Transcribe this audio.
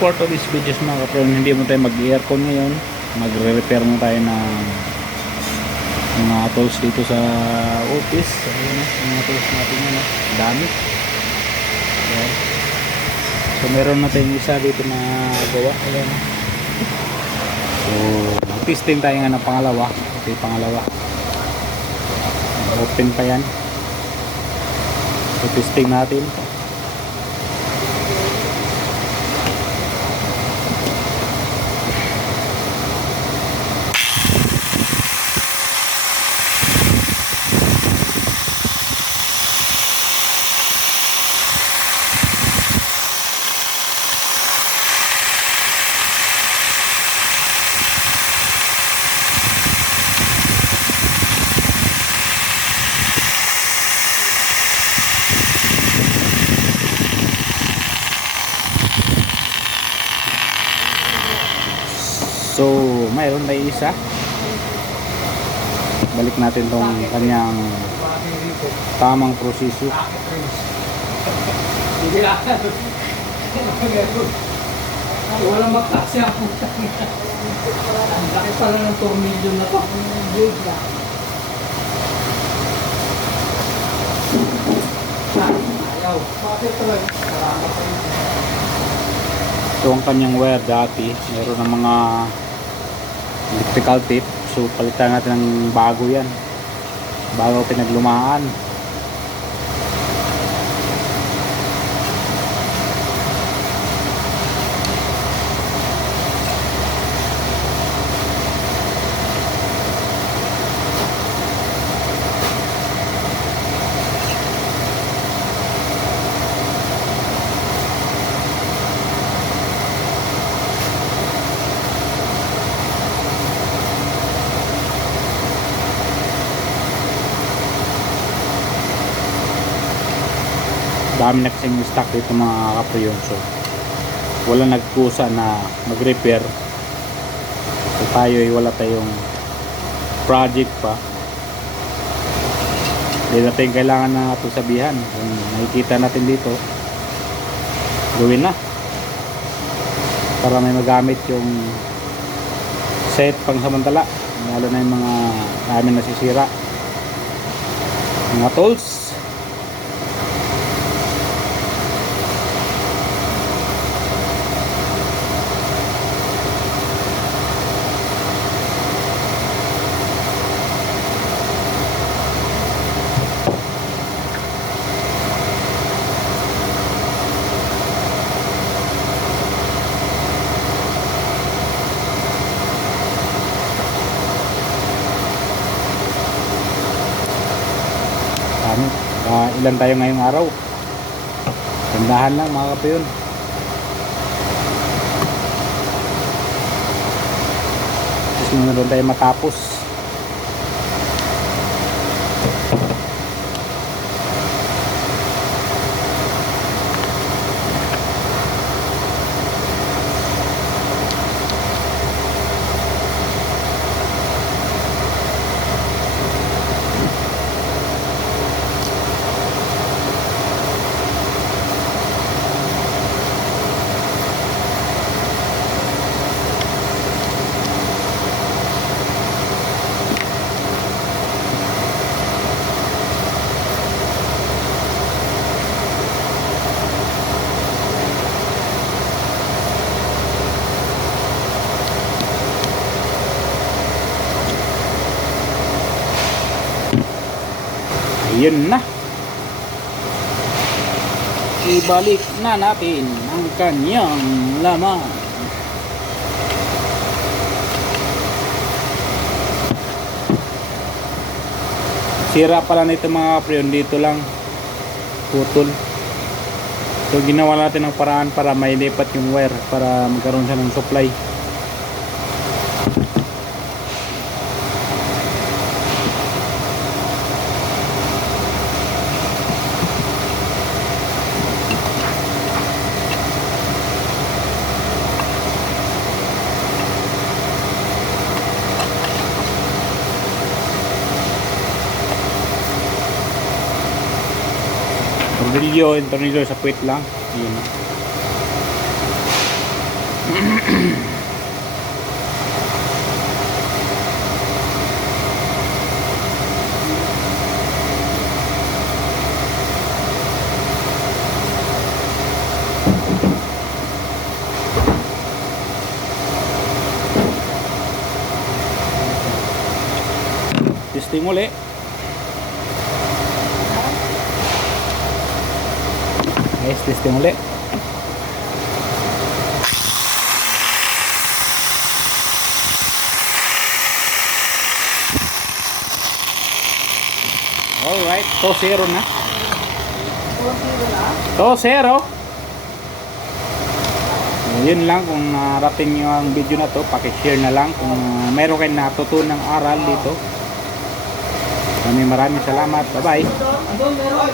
support of this videos mga kapron, hindi mo tayo mag-aircon ngayon, magre-repair mo tayo ng mga tools dito sa office. Ayun, mga tools natin yun, dami. Ayan. So meron na tayong isa dito na gawa. Ayan. So testing tayo nga ng pangalawa. Okay, pangalawa open pa yan. So testing natin. So mayroon na isa. Balik natin tong kanyang tamang proseso. Walang magkasya ang putang. Ang laki pala ng tornilyo na to. Ayaw. Bakit talaga? Ito ang kanyang wire dati. Meron ng mga electrical tape. So palitan natin ng bago yan. Bago pinaglumaan. Dami na kasing stock dito mga kapriyon. So wala nagkusa na mag-repair. So tayo ay wala tayong project pa. Hindi natin kailangan na ito sabihan. Kung nakikita natin dito, gawin na para may magamit yung set pang samantala, lalo na yung mga namin nasisira, mga tools. Ilan tayo ngayong araw, tandahan lang mga kapiyon. Tapos muna doon tayo matapos. Yun na, ibalik na natin ang kanyang laman. Sira pala nito mga kapriyon, dito lang putol. So ginawa natin ng paraan para mailipat yung wire para magkaroon siya ng supply. tornilyo sa puwit lang. Yun. Testing uli. Guys, testing uli. Alright, 2-0 na. 2-0. Yun lang, kung narating nyo ang video na to, pakishare na lang kung meron kayong natutunang aral dito. Maraming salamat. Bye bye. Andun, meron.